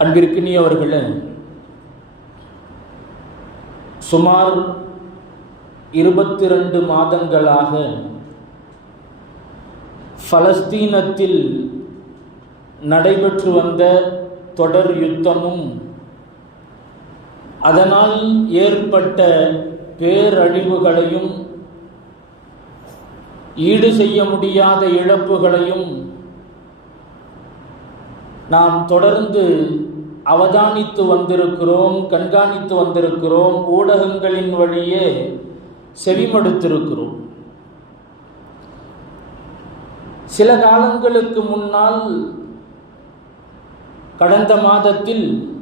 அன்பிற்கினியவர்களே சுமார் இருபத்தி ரெண்டு மாதங்களாக பலஸ்தீனத்தில் நடைபெற்று வந்த தொடர் யுத்தமும் அதனால் ஏற்பட்ட பேரழிவுகளையும் ஈடு செய்ய முடியாத இழப்புகளையும் நாம் தொடர்ந்து அவதானித்து வந்திருக்கிறோம் கண்காணித்து வந்திருக்கிறோம் ஊடகங்களின் வழியே செவிமடுத்திருக்கிறோம். சில காலங்களுக்கு முன்னால் கடந்த மாதத்தில்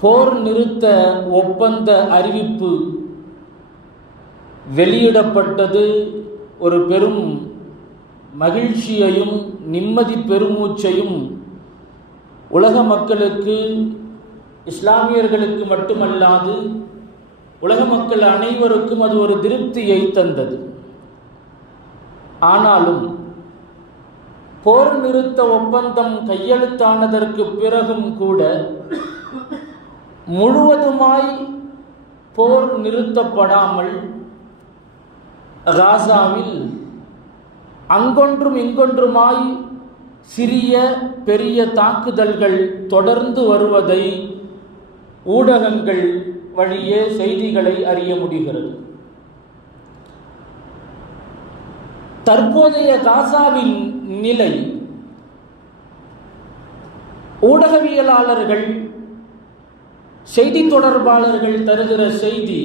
போர் நிறுத்த ஒப்பந்த அறிவிப்பு வெளியிடப்பட்டது. ஒரு பெரும் மகிழ்ச்சியையும் நிம்மதி பெருமூச்சையும் உலக மக்களுக்கு இஸ்லாமியர்களுக்கு மட்டுமல்லாது உலக மக்கள் அனைவருக்கும் அது ஒரு திருப்தியை தந்தது. ஆனாலும் போர் நிறுத்த ஒப்பந்தம் கையெழுத்தானதற்கு பிறகும் கூட முழுவதுமாய் போர் நிறுத்தப்படாமல் காசாவில் அங்கொன்றும் இங்கொன்றுமாய் சிறிய பெரிய தாக்குதல்கள் தொடர்ந்து வருவதை ஊடகங்கள் வழியே செய்திகளை அறிய முடிகிறது. தற்போதைய காசாவின் நிலை ஊடகவியலாளர்கள் செய்தி தொடர்பாளர்கள் தருகிற செய்தி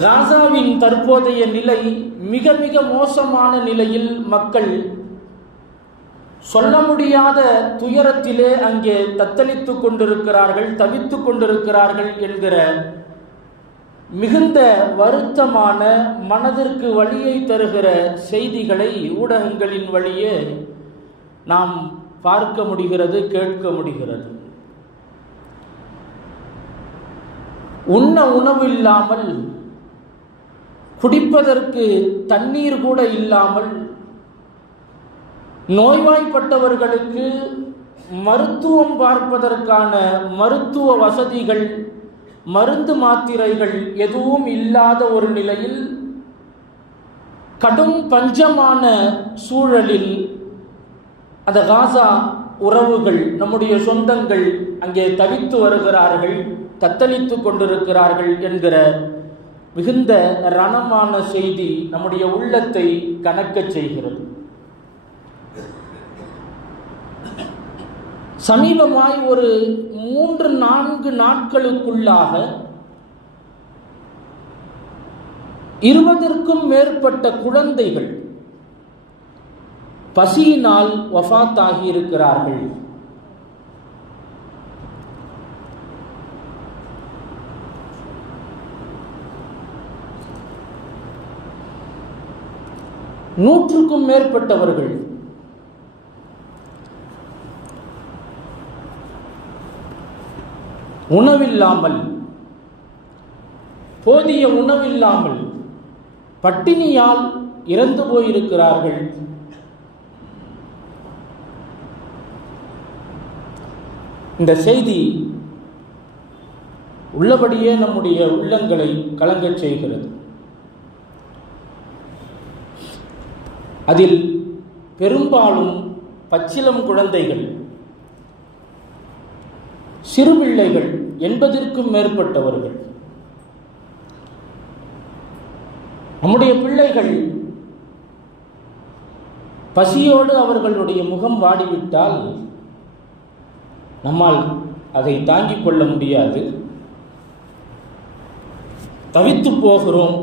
காசாவின் தற்போதைய நிலை மிக மிக மோசமான நிலையில் மக்கள் சொல்ல முடியாத துயரத்திலே அங்கே தத்தளித்து கொண்டிருக்கிறார்கள் தவித்து கொண்டிருக்கிறார்கள் என்கிற மிகுந்த வருத்தமான மனதிற்கு வழியை தருகிற செய்திகளை ஊடகங்களின் வழியே நாம் பார்க்க முடிகிறது கேட்க முடிகிறது. உண்ண உணவு இல்லாமல் குடிப்பதற்கு தண்ணீர் கூட இல்லாமல் நோய்வாய்ப்பட்டவர்களுக்கு மருத்துவம் பார்ப்பதற்கான மருத்துவ வசதிகள் மருந்து மாத்திரைகள் எதுவும் இல்லாத ஒரு நிலையில் கடும் பஞ்சமான சூழலில் அந்த காசா உறவுகள் நம்முடைய சொந்தங்கள் அங்கே தவித்து வருகிறார்கள் தத்தளித்து கொண்டிருக்கிறார்கள் என்கிற மிகுந்த ரணமான செய்தி நம்முடைய உள்ளத்தை கணக்கச் செய்கிறது. சமீபமாய் ஒரு மூன்று நான்கு நாட்களுக்குள்ளாக இருபதற்கும் மேற்பட்ட குழந்தைகள் பசியினால் வஃத்தாகி இருக்கிறார்கள். நூற்றுக்கும் மேற்பட்டவர்கள் உணவில்லாமல் போதிய உணவில்லாமல் பட்டினியால் இறந்து போயிருக்கிறார்கள். இந்த செய்தி உள்ளபடியே நம்முடைய உள்ளங்களை கலங்கச் செய்கிறது. அதில் பெரும்பாலும் பச்சிலம் குழந்தைகள் சிறுபிள்ளைகள் எண்பதிற்கும் மேற்பட்டவர்கள். நம்முடைய பிள்ளைகள் பசியோடு அவர்களுடைய முகம் வாடிவிட்டால் நம்மால் அதை தாங்கிக் கொள்ள முடியாது. தவித்து போகிறோம்.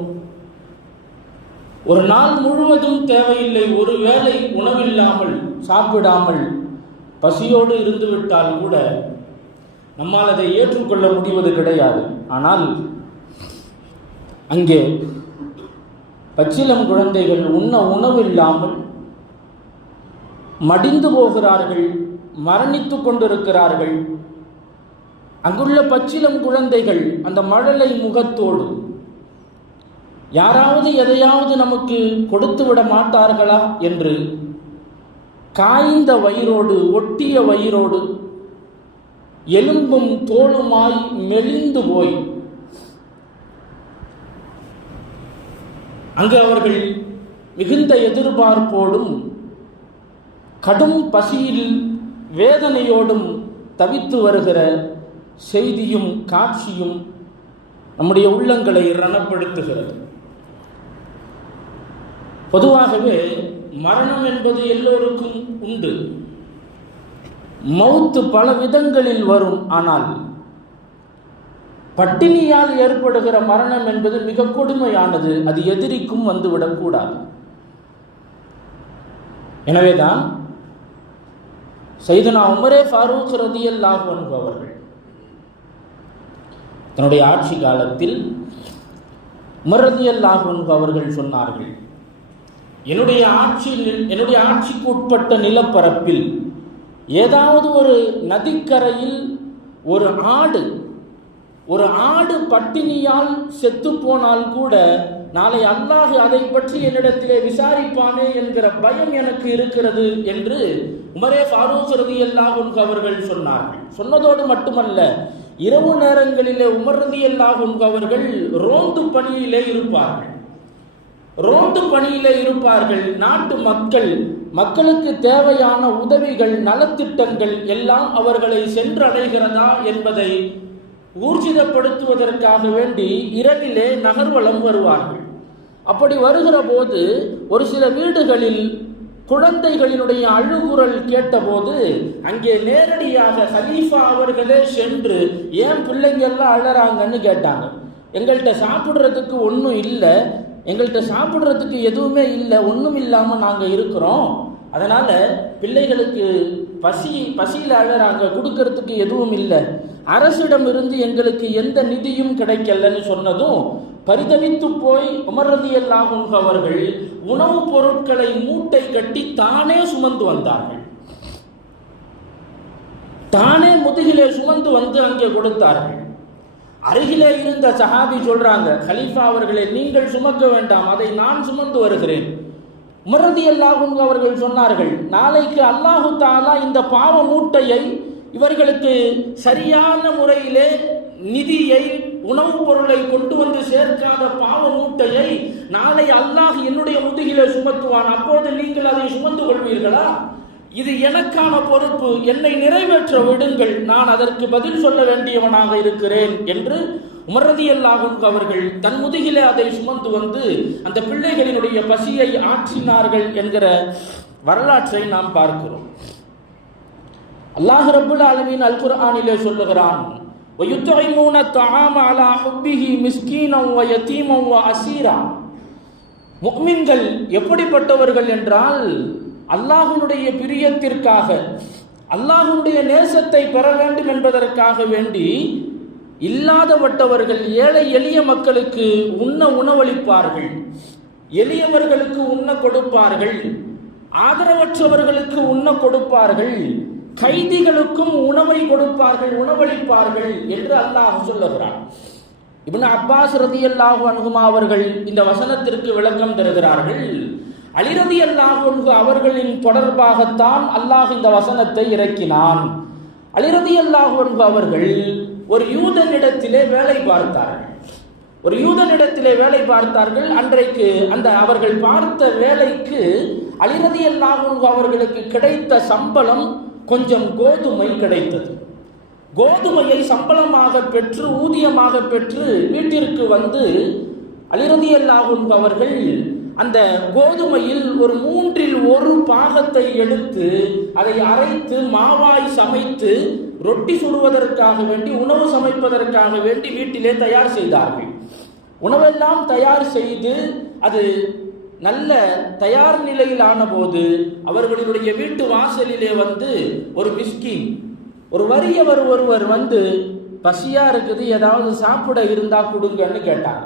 ஒரு நாள் முழுவதும் தேவையில்லை. ஒரு வேளை உணவில்லாமல் சாப்பிடாமல் பசியோடு இருந்துவிட்டால் கூட நம்மால் அதை ஏற்றுக்கொள்ள முடிவது கிடையாது. ஆனால் அங்கே பச்சிலம் குழந்தைகள் உண்ண உணவு இல்லாமல் மடிந்து போகிறார்கள் மரணித்து கொண்டிருக்கிறார்கள். அங்குள்ள பச்சிலம் குழந்தைகள் அந்த மழலை முகத்தோடு யாராவது எதையாவது நமக்கு கொடுத்து விட மாட்டார்களா என்று காய்ந்த வயிறோடு ஒட்டிய வயிறோடு எலும்பும் தோளுமாய் மெலிந்து போய். அங்கு அவர்கள் மிகுந்த எதிர்பார்ப்போடும் கடும் பசியில் வேதனையோடும் தவித்து வருகிற செய்தியும் காட்சியும் நம்முடைய உள்ளங்களை ரணப்படுத்துகிறது. பொதுவாகவே மரணம் என்பது எல்லோருக்கும் உண்டு. மௌத்து பல விதங்களில் வரும். ஆனால் பட்டினியால் ஏற்படுகிற மரணம் என்பது மிக கொடுமையானது. அது எதிரிக்கும் வந்துவிடக்கூடாது எனவேதான் செய்தனா உமரே ஃபாரூக் ரதியல் அன்ஹு அவர்கள் தன்னுடைய ஆட்சி காலத்தில் உமர் ரதியல்லாஹு அவர்கள் சொன்னார்கள் என்னுடைய ஆட்சியில் என்னுடைய ஆட்சிக்கு உட்பட்ட நிலப்பரப்பில் ஏதாவது ஒரு நதிக்கரையில் ஒரு ஆடு ஒரு ஆடு பட்டினியால் செத்து போனால் கூட நாளை அல்லாஹ் அதை பற்றி என்னிடத்திலே விசாரிப்பானே என்கிற பயம் எனக்கு இருக்கிறது என்று உமரே ஃபாரூக் ரதி அல்லாஹுன்கு அவர்கள் சொன்னார்கள். சொன்னதோடு மட்டுமல்ல இரவு நேரங்களிலே உமர் ரதி அல்லாஹுன்கு அவர்கள் ரோந்து பணியிலே இருப்பார்கள். ரோந்து பணியிலே இருப்பார்கள். நாட்டு மக்கள் மக்களுக்கு தேவையான உதவிகள் நலத்திட்டங்கள் எல்லாம் அவர்களை சென்றடைகிறதா என்பதை ஊர்ஜிதப்படுத்துவதற்காக வேண்டி இரவிலே நகர்வலம் வருவார்கள். அப்படி வருகிற போது ஒரு சில வீடுகளில் குழந்தைகளினுடைய அழுகுரல் கேட்டபோது அங்கே நேரடியாக ஹலீஃபா அவர்களே சென்று ஏன் பிள்ளைங்கள்லாம் அழறாங்கன்னு கேட்டாங்க. எங்கள்கிட்ட சாப்பிட்றதுக்கு ஒன்றும் இல்லை எங்கள்கிட்ட சாப்பிட்றதுக்கு எதுவுமே இல்லை ஒன்றும் இல்லாமல் நாங்கள் இருக்கிறோம். அதனால் பிள்ளைகளுக்கு பசி பசியில் நாங்கள் கொடுக்கறதுக்கு எதுவும் இல்லை. அரசிடம் இருந்து எங்களுக்கு எந்த நிதியும் கிடைக்கலன்னு சொன்னதும் பரிதவித்து போய் உமரதியல்லாகும் அவர்கள் உணவுப் பொருட்களை மூட்டை கட்டி தானே சுமந்து வந்தார்கள். தானே முதுகிலே சுமந்து வந்து அங்கே கொடுத்தார்கள். அருகிலே இருந்த சஹாபி சொல்றாங்க ஹலீஃபா அவர்களே நீங்கள் சுமக்க வேண்டாம் அதை நான் சுமந்து வருகிறேன். உமரதி அல்லாஹும் அவர்கள் சொன்னார்கள் நாளைக்கு அல்லாஹு தாலா இந்த பாவ மூட்டையை இவர்களுக்கு சரியான முறையிலே நிதியை உணவுப் பொருளை கொண்டு வந்து சேர்க்காத பாவ மூட்டையை நாளை அல்லாஹ் என்னுடைய முதுகிலே சுமத்துவான். அப்போது நீங்கள் அதை சுமந்து கொள்வீர்களா? இது எனக்கான பொறுப்பு என்னை நிறைவேற்ற விடுங்கள் நான் அதற்கு பதில் சொல்ல வேண்டியவனாக இருக்கிறேன் என்று உமரதியல்லாகும் அவர்கள் தன் முதுகிலே அதை சுமந்து வந்து அந்த பிள்ளைகளினுடைய பசியை ஆற்றினார்கள் என்கிற வரலாற்றை நாம் பார்க்கிறோம் அல்லாஹ் ரபுல் ஆலமீன் அல் குர்ஆனிலே சொல்லுகிறான் وَيُطْعِمُونَ الطَّعَامَ عَلَى حُبِّهِ مِسْكِينًا وَيَتِيمًا وَأَسِيرًا முக்மின்கள் எப்படிப்பட்டவர்கள் என்றால் அல்லாஹனுடைய பிரியத்திற்காக அல்லாஹனுடைய நேசத்தை பெற வேண்டும் என்பதற்காக வேண்டி இல்லாதவட்டவர்கள் ஏழை எளிய மக்களுக்கு உண்ண உணவளிப்பார்கள். எளியவர்களுக்கு உண்ண கொடுப்பார்கள். ஆதரவற்றவர்களுக்கு உண்ண கொடுப்பார்கள். கைதிகளுக்கும் உணவை கொடுப்பார்கள் உணவளிப்பார்கள் என்று அல்லாஹ் சொல்லுகிறான். இப்னு அப்பாஸ் ரதி அல்லாஹு அனுகுமா அவர்கள் இந்த வசனத்திற்கு விளக்கம் தருகிறார்கள். அலிரதி அல்லாஹ் அவர்களின் தொடர்பாகத்தான் அல்லாஹ் இந்த வசனத்தை இறக்கினான். அலிரதி அல்லாஹ் அவர்கள் ஒரு யூதனிடத்திலே வேலை பார்த்தார்கள். ஒரு யூதனிடத்திலே வேலை பார்த்தார்கள். அன்றைக்கு அந்த அவர்கள் பார்த்த வேலைக்கு அலிரதி அல்லாஹ் அவர்களுக்கு கிடைத்த சம்பளம் கொஞ்சம் கோதுமை கிடைத்தது. கோதுமையை சம்பளமாக பெற்று ஊதியமாக பெற்று வீட்டிற்கு வந்து அலிரதி அல்லாஹும் அவர்கள் அந்த கோதுமையில் ஒரு மூன்றில் ஒரு பாகத்தை எடுத்து அதை அரைத்து மாவாய் சமைத்து ரொட்டி சுடுவதற்காக வேண்டி உணவு சமைப்பதற்காக வேண்டி வீட்டிலே தயார் செய்தார்கள். உணவெல்லாம் தயார் செய்து அது நல்ல தயார் நிலையில் ஆனபோது அவர்களுடைய வீட்டு வாசலிலே வந்து ஒரு மிஸ்கின் ஒரு வறியவர் ஒருவர் வந்து பசியா இருக்குது ஏதாவது சாப்பிட இருந்தா கொடுங்கன்னு கேட்டாங்க.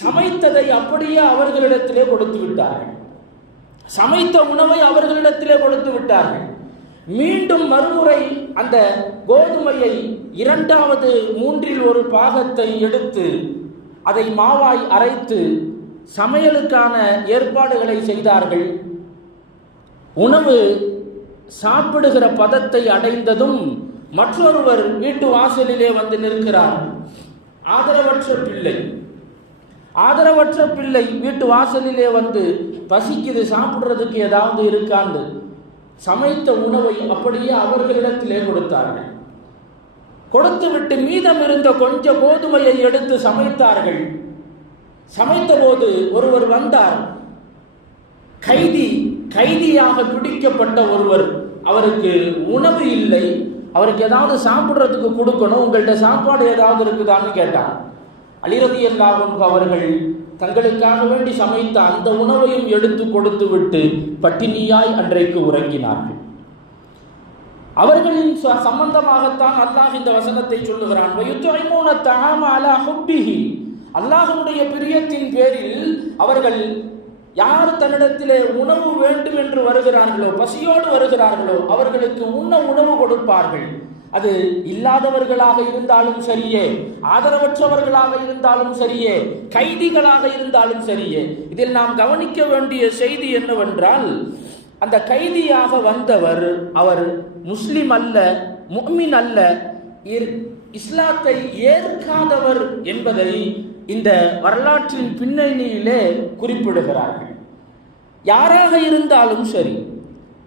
சமைத்ததை அப்படியே அவர்களிடத்திலே கொடுத்து விட்டார்கள். சமைத்த உணவை அவர்களிடத்திலே கொடுத்து விட்டார்கள். மீண்டும் மறுமுறை அந்த கோதுமையை இரண்டாவது மூன்றில் ஒரு பாகத்தை எடுத்து அதை மாவாய் அரைத்து சமையலுக்கான ஏற்பாடுகளை செய்தார்கள். உணவு சாப்பிடுகிற பதத்தை அடைந்ததும் மற்றொருவர் வீட்டு வாசலிலே வந்து நிற்கிறார். ஆதரவற்ற பிள்ளை. ஆதரவற்ற பிள்ளை வீட்டு வாசலிலே வந்து பசிக்குது சாப்பிட்றதுக்கு ஏதாவது இருக்கான்னு சமைத்த உணவை அப்படியே அவர்களிடத்திலே கொடுத்தார்கள். கொடுத்துவிட்டு மீதம் இருந்த கொஞ்ச கோதுமையை எடுத்து சமைத்தார்கள். சமைத்தபோது ஒருவர் வந்தார். கைதி கைதியாக பிடிக்கப்பட்ட ஒருவர் அவருக்கு உணவு இல்லை அவருக்கு ஏதாவது சாப்பிட்றதுக்கு கொடுக்கணும் உங்கள்கிட்ட சாப்பாடு ஏதாவது இருக்குதான்னு கேட்டார் அலிரதி எல்லாவும் அவர்கள் தங்களுக்காக வேண்டி சமைத்த அந்த உணவையும் எடுத்து கொடுத்து விட்டு பட்டினியாய் அன்றைக்கு உறங்கினார்கள். அவர்களின் ச- சம்பந்தமாகத்தான் அல்லாஹ் இந்த வசனத்தை சொல்லுகிறான். அல்லாஹனுடைய பிரியத்தின் பேரில் அவர்கள் யார் தன்னிடத்திலே உணவு வேண்டும் என்று வருகிறார்களோ பசியோடு வருகிறார்களோ அவர்களுக்கு உண்ண உணவு கொடுப்பார்கள். அது இல்லாதவர்களாக இருந்தாலும் சரியே ஆதரவற்றவர்களாக இருந்தாலும் சரியே கைதிகளாக இருந்தாலும் சரியே. இதில் நாம் கவனிக்க வேண்டிய செய்தி என்னவென்றால் அந்த கைதியாக வந்தவர் அவர் முஸ்லிம் அல்ல முஃமின் அல்ல இர்- இஸ்லாத்தை ஏற்காதவர் என்பதை இந்த வரலாற்றின் பின்னணியிலே குறிப்பிடுகிறார்கள். யாராக இருந்தாலும் சரி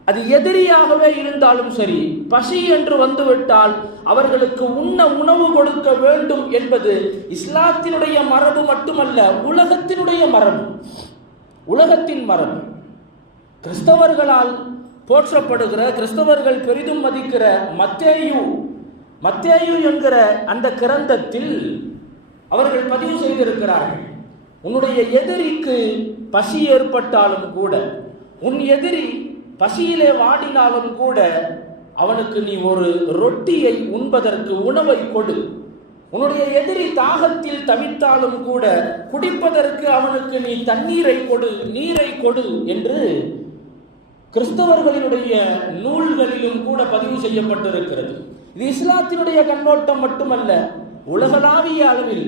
அது எதிரியாகவே இருந்தாலும் சரி பசி என்று வந்துவிட்டால் அவர்களுக்கு உண்ண உணவு கொடுக்க வேண்டும் என்பது இஸ்லாத்தினுடைய மரபு மட்டுமல்ல உலகத்தினுடைய மரபு. உலகத்தின் மரபு. கிறிஸ்தவர்களால் போற்றப்படுகிற கிறிஸ்தவர்கள் பெரிதும் மதிக்கிற மத்தேயு மத்தேயு என்கிற அந்த கிரந்தத்தில் அவர்கள் பதிவு செய்திருக்கிறார்கள். உன்னுடைய எதிரிக்கு பசி ஏற்பட்டாலும் கூட உன் எதிரி பசியிலே வாடினாலும் கூட அவனுக்கு நீ ஒரு ரொட்டியை உண்பதற்கு உணவை கொடு. உன்னுடைய எதிரி தாகத்தில் தவித்தாலும் கூட குடிப்பதற்கு அவனுக்கு நீ தண்ணீரை கொடு நீரை கொடு என்று கிறிஸ்தவர்களினுடைய நூல்களிலும் கூட பதிவு செய்யப்பட்டிருக்கிறது. இது இஸ்லாத்தினுடைய கண்ணோட்டம் மட்டுமல்ல உலகளாவிய அளவில்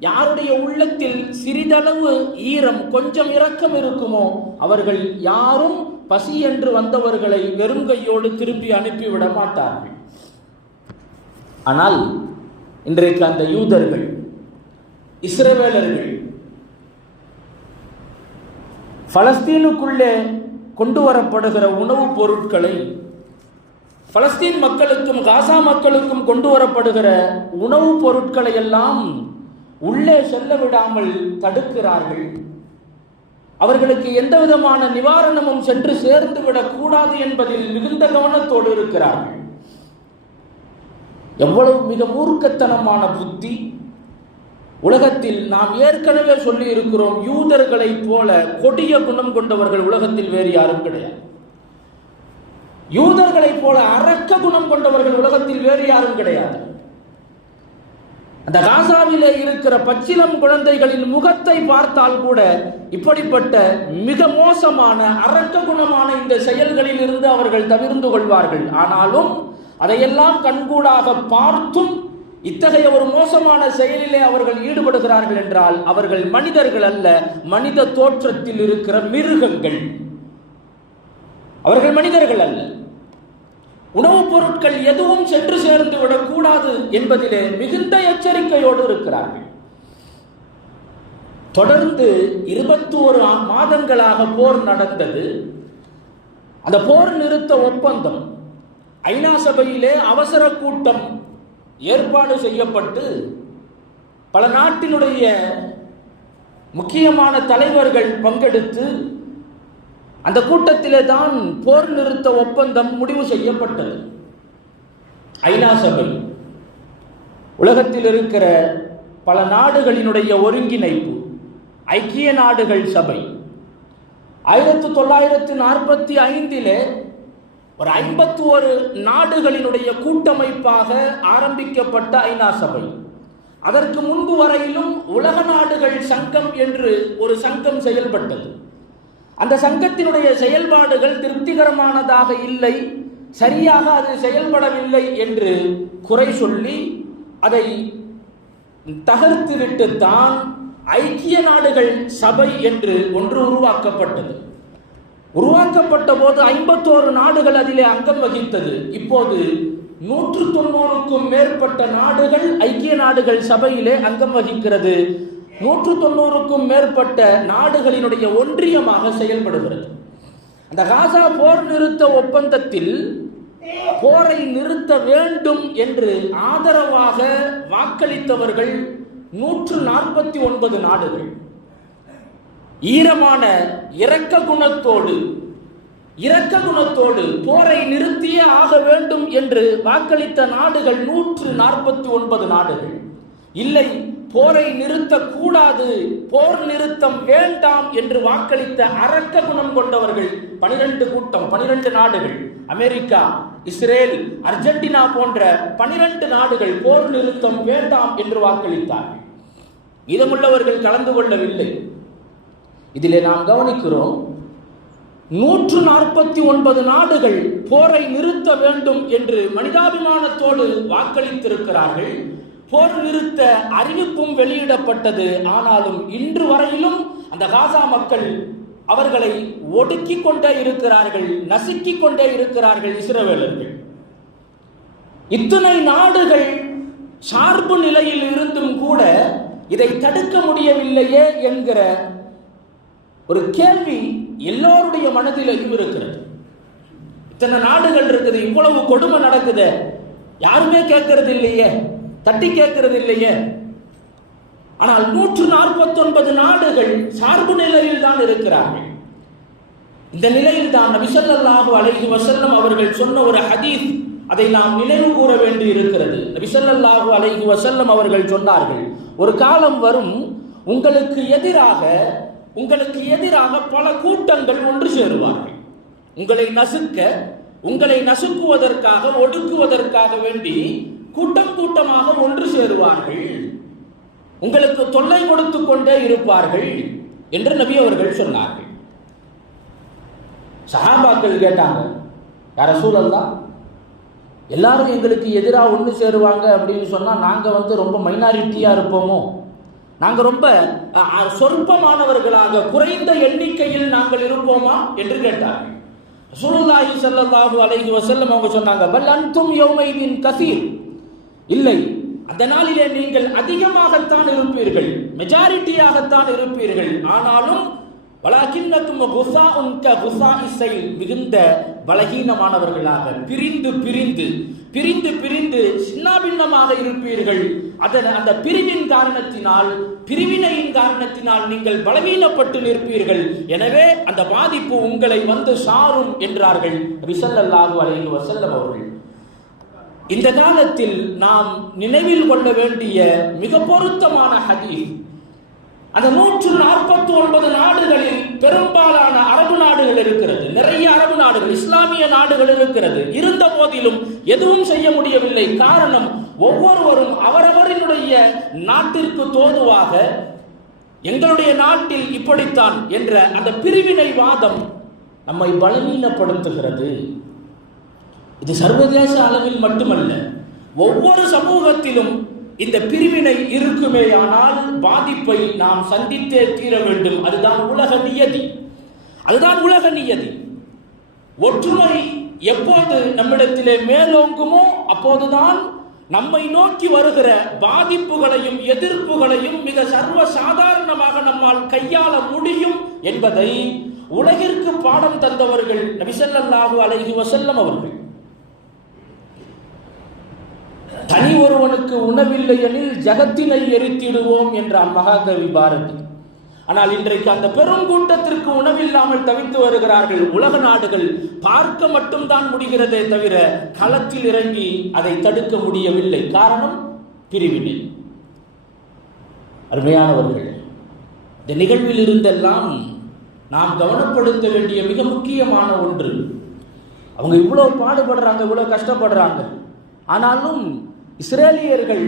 யாருடைய உள்ளத்தில் சிறிதளவு ஈரம் கொஞ்சம் இரக்கம் இருக்குமோ அவர்கள் யாரும் பசி என்று வந்தவர்களை வெறும் கையோடு திருப்பி அனுப்பிவிட மாட்டார்கள். ஆனால் இன்றைக்கு அந்த யூதர்கள் இஸ்ரவேலர்கள் பலஸ்தீனுக்குள்ளே கொண்டு வரப்படுகிற உணவுப் பொருட்களை பலஸ்தீன் மக்களுக்கும் காசா மக்களுக்கும் கொண்டு வரப்படுகிற உணவுப் பொருட்களை எல்லாம் உள்ளே செல்ல விடாமல் தடுக்கிறார்கள். அவர்களுக்கு எந்த விதமான நிவாரணமும் சென்று சேர்ந்து விடக்கூடாது என்பதில் மிகுந்த கவனத்தோடு இருக்கிறார்கள். எவ்வளவு மிக மூர்க்கத்தனமான புத்தி. உலகத்தில் நாம் ஏற்கனவே சொல்லி இருக்கிறோம் யூதர்களைப் போல கொடிய குணம் கொண்டவர்கள் உலகத்தில் வேறு யாரும் கிடையாது. யூதர்களைப் போல அரக்க குணம் கொண்டவர்கள் உலகத்தில் வேறு யாரும் கிடையாது. அந்த காசாவிலே இருக்கிற பச்சிலம் குழந்தைகளின் முகத்தை பார்த்தால் கூட இப்படிப்பட்ட மிக மோசமான அரக்க குணமான இந்த செயல்களில் இருந்து அவர்கள் தவிர்ந்து கொள்வார்கள். ஆனாலும் அதையெல்லாம் கண்கூடாக பார்த்தும் இத்தகைய ஒரு மோசமான செயலிலே அவர்கள் ஈடுபடுகிறார்கள் என்றால் அவர்கள் மனிதர்கள் அல்ல மனித தோற்றத்தில் இருக்கிற மிருகங்கள். அவர்கள் மனிதர்கள் அல்ல. உணவுப் பொருட்கள் எதுவும் சென்று சேர்ந்து விடக்கூடாது என்பதிலே மிகுந்த எச்சரிக்கையோடு இருக்கிறார்கள். தொடர்ந்து இருபத்தி ஒரு மாதங்களாக போர் நடந்தது. அந்த போர் நிறுத்த ஒப்பந்தம் ஐநா சபையிலே அவசர கூட்டம் ஏற்பாடு செய்யப்பட்டு பல நாட்டினுடைய முக்கியமான தலைவர்கள் பங்கெடுத்து அந்த கூட்டத்திலே தான் போர் நிறுத்த ஒப்பந்தம் முடிவு செய்யப்பட்டது. ஐநா சபை. உலகத்தில் இருக்கிற பல நாடுகளினுடைய ஒருங்கிணைப்பு ஐக்கிய நாடுகள் சபை. ஆயிரத்தி தொள்ளாயிரத்தி நாற்பத்தி ஐந்திலே ஒரு ஐம்பத்தி ஒரு நாடுகளினுடைய கூட்டமைப்பாக ஆரம்பிக்கப்பட்ட ஐநா சபை. அதற்கு முன்பு வரையிலும் உலக நாடுகள் சங்கம் என்று ஒரு சங்கம் செயல்பட்டது. அந்த சங்கத்தினுடைய செயல்பாடுகள் திருப்திகரமானதாக இல்லை சரியாக அது செயல்படவில்லை என்று குறை சொல்லி அதை தகர்த்துவிட்டுத்தான் ஐக்கிய நாடுகள் சபை என்று ஒன்று உருவாக்கப்பட்டது. உருவாக்கப்பட்ட போது ஐம்பத்தோரு நாடுகள் அதிலே அங்கம் வகித்தது. இப்போது நூற்று தொண்ணூறுக்கும் மேற்பட்ட நாடுகள் ஐக்கிய நாடுகள் சபையிலே அங்கம் வகிக்கிறது. நூற்று தொண்ணூறுக்கும் மேற்பட்ட நாடுகளினுடைய ஒன்றியமாக செயல்படுகிறது. அந்த காசா போர் நிறுத்த ஒப்பந்தத்தில் போரை நிறுத்த வேண்டும் என்று ஆதரவாக வாக்களித்தவர்கள் நூற்று நாற்பத்தி ஒன்பது நாடுகள். ஈரமான இரக்க குணத்தோடு இரக்க குணத்தோடு போரை நிறுத்தியே ஆக வேண்டும் என்று வாக்களித்த நாடுகள் நூற்று நாற்பத்தி ஒன்பது நாடுகள். இல்லை போரை நிறுத்தக்கூடாது போர் நிறுத்தம் வேண்டாம் என்று வாக்களித்த அரக்க குணம் கொண்டவர்கள் பனிரெண்டு கூட்டம் பனிரெண்டு நாடுகள். அமெரிக்கா இஸ்ரேல் அர்ஜென்டினா போன்ற பனிரெண்டு நாடுகள் போர் நிறுத்தம் வேண்டாம் என்று வாக்களித்தார்கள். மீதமுள்ளவர்கள் கலந்து கொள்ளவில்லை. இதிலே நாம் கவனிக்கிறோம் நூற்று நாற்பத்தி ஒன்பது நாடுகள் போரை நிறுத்த வேண்டும் என்று மனிதாபிமானத்தோடு வாக்களித்திருக்கிறார்கள். போர் நிறுத்த அறிவிப்பும் வெளியிடப்பட்டது. ஆனாலும் இன்று வரையிலும் அந்த காசா மக்கள் அவர்களை ஒடுக்கிக் கொண்டே இருக்கிறார்கள் நசுக்கிக் கொண்டே இருக்கிறார்கள் இஸ்ரவேலர்கள். இத்தனை நாடுகள் சார்பு நிலையில் இருந்தும் கூட இதை தடுக்க முடியவில்லையே என்கிற ஒரு கேள்வி எல்லோருடைய மனதிலையும் இருக்கிறது இத்தனை நாடுகள் இருக்குது இவ்வளவு கொடுமை நடக்குது யாருமே கேட்கறது இல்லையே தட்டி கேட்கிறது இல்லையே. ஆனால் நூற்று நாற்பத்தொன்பது நாடுகள் சார்பு நிலையில் தான் இருக்கிறார்கள். இந்த நிலையில் தான் நபிசல்லாஹு அலைஹி வசல்லம் அவர்கள் சொன்ன ஒரு ஹதீஸ் அதை நாம் நினைவு கூற வேண்டி இருக்கிறது. நபிசல்லாஹு அலைஹி வசல்லம் அவர்கள் சொன்னார்கள் ஒரு காலம் வரும் உங்களுக்கு எதிராக உங்களுக்கு எதிராக பல கூட்டங்கள் ஒன்று சேருவார்கள். உங்களை நசுக்க உங்களை நசுக்குவதற்காக ஒடுக்குவதற்காக வேண்டி கூட்டம் கூட்டமாக ஒன்று சேருவார்கள். உங்களுக்கு தொல்லை கொடுத்து கொண்டே இருப்பார்கள் என்று நபி அவர்கள் சொன்னார்கள். சஹாபாக்கள் கேட்டாங்க யார சூழல்லா எல்லாரும் எங்களுக்கு எதிராக ஒன்று சேருவாங்க அப்படின்னு சொன்னால் நாங்கள் வந்து ரொம்ப மைனாரிட்டியாக இருப்போமோ? நாங்கள் ரொம்ப சொற்பமானவர்களாக குறைந்த எண்ணிக்கையில் நாங்கள் இருப்போமா? என்று கேட்டார்கள். சுருல்லாஹி சல்லாஹூ அலைஹி வசல்லம் அவங்க சொன்னாங்க பல் அன்தும் யௌமைதின் கசீர். இல்லை. அந்த நாளிலே நீங்கள் அதிகமாகத்தான் இருப்பீர்கள். மெஜாரிட்டியாகத்தான் இருப்பீர்கள். ஆனாலும் வலாக்கின்னக்கும் குசா உங்க குசா இசை மிகுந்த பலகீனமானவர்களாக பிரிந்து பிரிந்து பிரிந்து பிரிந்து சின்னாபின்னமாக இருப்பீர்கள். அதன் அந்த பிரிவின் காரணத்தினால் பிரிவினையின் காரணத்தினால் நீங்கள் பலவீனப்பட்டு நிற்பீர்கள். எனவே அந்த பாதிப்பு உங்களை வந்து சாரும் என்றார்கள் ரிசல்லல்லாஹு அலைஹி வசல்லம் அவர்கள். இந்த காலத்தில் நாம் நினைவில் கொள்ள வேண்டிய மிக பொருத்தமான ஹதீஸ். அந்த நூற்று நாற்பத்தி ஒன்பது நாடுகளில் பெரும்பாலான அரபு நாடுகள் இருக்கிறது. நிறைய அரபு நாடுகள் இஸ்லாமிய நாடுகள் இருக்கிறது. இருந்த போதிலும் எதுவும் செய்ய முடியவில்லை. காரணம் ஒவ்வொருவரும் அவரவரினுடைய நாட்டிற்கு தோதுவாக எங்களுடைய நாட்டில் இப்படித்தான் என்ற அந்த பிரிவினைவாதம் நம்மை பலவீனப்படுத்துகிறது. இது சர்வதேச அளவில் மட்டுமல்ல ஒவ்வொரு சமூகத்திலும் இந்த பிரிவினை இருக்குமேயானால் பாதிப்பை நாம் சந்தித்தே தீர வேண்டும். அதுதான் உலக நியதி. அதுதான் உலக நியதி. ஒற்றுமை எப்போது நம்மிடத்திலே மேலோங்குமோ அப்போதுதான் நம்மை நோக்கி வருகிற பாதிப்புகளையும் எதிர்ப்புகளையும் மிக சர்வ சாதாரணமாக நம்மால் கையாள முடியும் என்பதை உலகிற்கு பாடம் தந்தவர்கள் நபிசல்லாஹு அலைஹி வசல்லம் அவர்கள் தனி ஒருவனுக்கு உணவில்லை எனில் ஜகத்தினை எரித்திடுவோம் என்ற மகாகவி பாரதி. ஆனால் இன்றைக்கு அந்த பெரும் கூட்டத்திற்கு உணவில்லாமல் தவித்து வருகிறார்கள். உலக நாடுகள் பார்க்க மட்டும்தான் முடிகிறதே தவிர களத்தில் இறங்கி அதை தடுக்க முடியவில்லை. காரணம் பிரிவினை. அருமையானவர்கள் இந்த நிகழ்வில் இருந்தெல்லாம் நாம் கவனப்படுத்த வேண்டிய மிக முக்கியமான ஒன்று. அவங்க இவ்வளோ பாடுபடுறாங்க இவ்வளோ கஷ்டப்படுறாங்க. ஆனாலும் இஸ்ரேலியர்கள்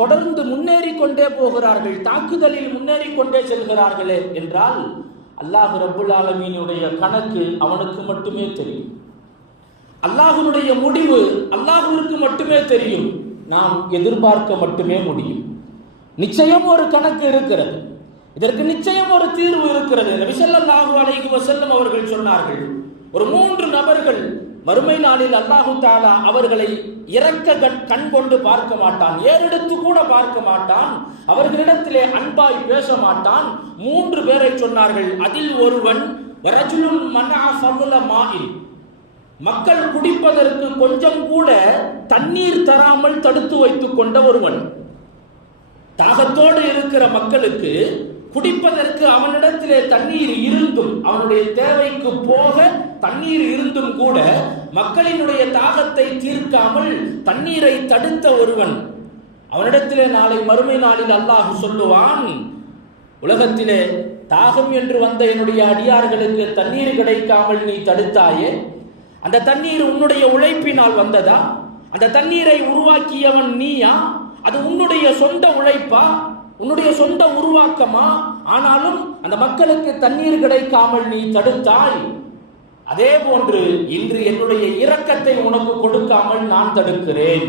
தொடர்ந்து முன்னேறி கொண்டே போகிறார்கள் தாக்குதலில் முன்னேறி கொண்டே செல்கிறார்களே என்றால் அல்லாஹு ரபுல் ஆலமீனுடைய கணக்கு அவனுக்கு மட்டுமே தெரியும். அல்லாஹுனுடைய முடிவு அல்லாஹுவிற்கு மட்டுமே தெரியும். நாம் எதிர்பார்க்க மட்டுமே முடியும். நிச்சயம் ஒரு கணக்கு இருக்கிறது. இதற்கு நிச்சயம் ஒரு தீர்வு இருக்கிறது. நபி ஸல்லல்லாஹு அலைஹி வஸல்லம் அவர்கள் சொன்னார்கள் ஒரு மூன்று நபர்கள் மறுமை நாளில் அல்லாஹு தாலா அவர்களை இறக்க கண்- கண் கொண்டு பார்க்க மாட்டான். ஏறெடுத்து கூட பார்க்க மாட்டான். அவர்களிடத்திலே அன்பாய் பேச மாட்டான். மூன்று பேரை சொன்னார்கள். அதில் ஒருவன் மக்கள் குடிப்பதற்கு கொஞ்சம் கூட தண்ணீர் தராமல் தடுத்து வைத்துக் கொண்ட ஒருவன். தாகத்தோடு இருக்கிற மக்களுக்கு குடிப்பதற்கு அவனிடத்திலே தண்ணீர் இருந்தும் அவனுடைய தேவைக்கு போக தண்ணீர் இருந்தும் கூட மக்களினுடைய தாகத்தை தீர்க்காமல் தண்ணீரை தடுத்த ஒருவன் அவனிடத்திலே நாளை மறுமை நாளில் அல்லாஹ் சொல்லுவான் உலகத்திலே தாகம் என்று வந்த என்னுடைய அடியார்களுக்கு தண்ணீர் கிடைக்காமல் நீ தடுத்தாயே? அந்த தண்ணீர் உன்னுடைய உழைப்பினால் வந்ததா? அந்த தண்ணீரை உருவாக்கியவன் நீயா? அது உன்னுடைய சொந்த உழைப்பா? உன்னுடைய சொந்த உருவாக்கமா? ஆனாலும் அந்த மக்களுக்கு தண்ணீர் கிடைக்காமல் நீ தடுத்தாய். அதே போன்று இன்று என்னுடைய இரக்கத்தை உனக்கு கொடுக்காமல் நான் தடுக்கிறேன்.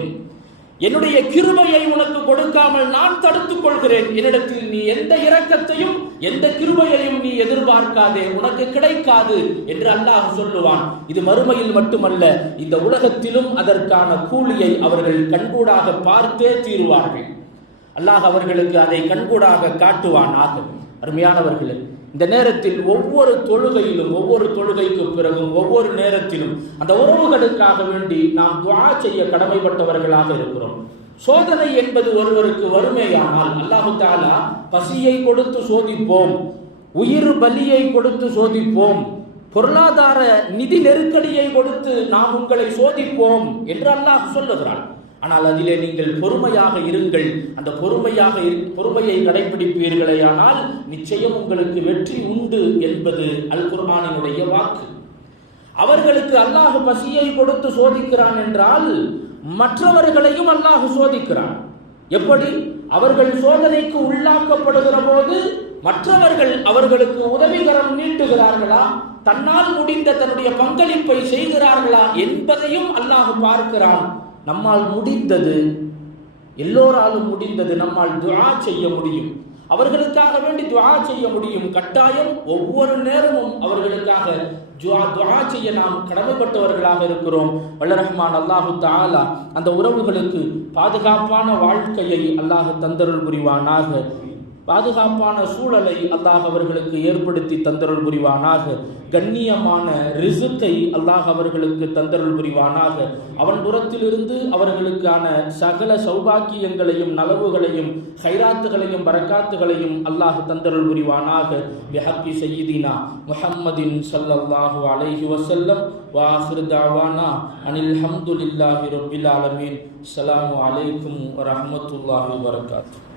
என்னுடைய கிருபையை உனக்கு கொடுக்காமல் நான் தடுத்துக் கொள்கிறேன். என்னிடத்தில் நீ எந்த இரக்கத்தையும் எந்த கிருபையையும் நீ எதிர்பார்க்காதே. உனக்கு கிடைக்காது என்று அல்லாஹ் சொல்லுவான். இது மறுமையில் மட்டுமல்ல இந்த உலகத்திலும் அதற்கான கூலியை அவர்கள் கண்கூடாக பார்த்தே தீருவார்கள். அல்லாஹ் அவர்களுக்கு அதை கண்கூடாக காட்டுவான் ஆகும் அருமையானவர்களுக்கு இந்த நேரத்தில் ஒவ்வொரு தொழுகையிலும் ஒவ்வொரு தொழுகைக்கு பிறகும் ஒவ்வொரு நேரத்திலும் அந்த உறவுகளுக்காக வேண்டி நாம் துவா செய்ய கடமைப்பட்டவர்களாக இருக்கிறோம். சோதனை என்பது ஒருவருக்கு வறுமையானால் அல்லாஹு தாலா பசியை கொடுத்து சோதிப்போம் உயிர் பலியை கொடுத்து சோதிப்போம் பொருளாதார நிதி நெருக்கடியை கொடுத்து நாம் உங்களை சோதிப்போம் என்று அல்லாஹ் சொல்லுகிறான். ஆனால் அதிலே நீங்கள் பொறுமையாக இருங்கள். அந்த பொறுமையாக இரு- பொறுமையை கடைபிடிப்பீர்களேயானால் நிச்சயம் உங்களுக்கு வெற்றி உண்டு என்பது அல் குர்ஆனினுடைய வாக்கு. அவர்களுக்கு அல்லாஹ் பசியை கொடுத்து சோதிக்கிறான் என்றால் மற்றவர்களையும் அல்லாஹ் சோதிக்கிறான். எப்படி? அவர்கள் சோதனைக்கு உள்ளாக்கப்படுகிற போது மற்றவர்கள் அவர்களுக்கு உதவிகரம் நீட்டுகிறார்களா? தன்னால் முடிந்த தன்னுடைய பங்களிப்பை செய்கிறார்களா என்பதையும் அல்லாஹ் பார்க்கிறான். நம்மால் முடிந்தது எல்லோராலும் முடிந்தது நம்மால் துவா செய்ய முடியும். அவர்களுக்காக வேண்டி துவா செய்ய முடியும். கட்டாயம் ஒவ்வொரு நேரமும் அவர்களுக்காக துவா செய்ய நாம் கடமைப்பட்டவர்களாக இருக்கிறோம். வல்ல ரஹ்மான் அல்லாஹு தாலா அந்த உறவுகளுக்கு பாதுகாப்பான வாழ்க்கையை அல்லாஹ் தந்தருள் புரிவானாக. பாதுகாப்பான சூழலை அல்லாஹ் அவர்களுக்கு ஏற்படுத்தி தந்தருள் புரிவானாக. கண்ணியமான ரிசுக்கை அல்லாஹ் அவர்களுக்கு தந்தருள் புரிவானாக. அவன் புறத்திலிருந்து அவர்களுக்கான சகல சௌபாக்கியங்களையும் நலவுகளையும் ஹைராத்துகளையும் பரக்காத்துகளையும் அல்லாஹ் தந்தருள் புரிவானாக. பிஹக்கி சையீதினா முஹம்மதின் ஸல்லல்லாஹு அலைஹி வசல்லம் வாஹிர் தாவானா அனில் ஹம்துலில்லாஹி ரொபில் ஆலமீன். அஸ்ஸலாமு அலைக்கும் வரமத்துல்லாஹி வரகாத்து